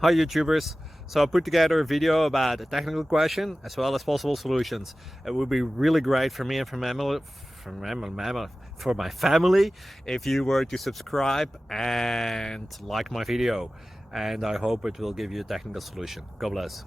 Hi YouTubers! So I put together a video about a technical question as well as possible solutions. It would be really great for me and for my family if you were to subscribe and like my video, and I hope it will give you a technical solution. God bless.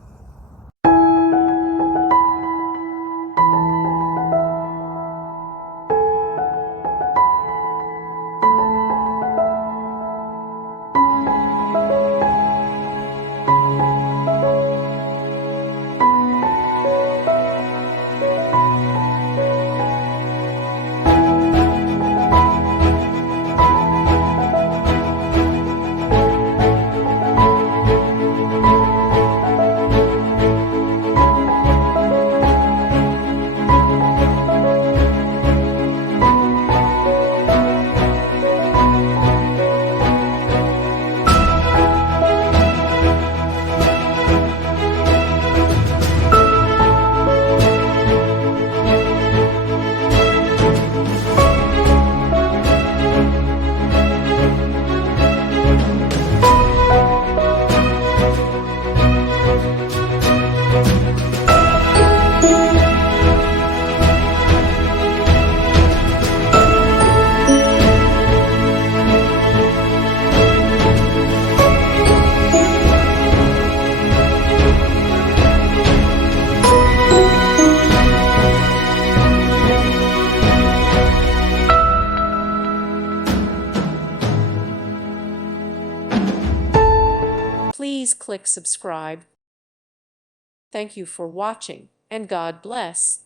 Please click subscribe. Thank you for watching, and God bless.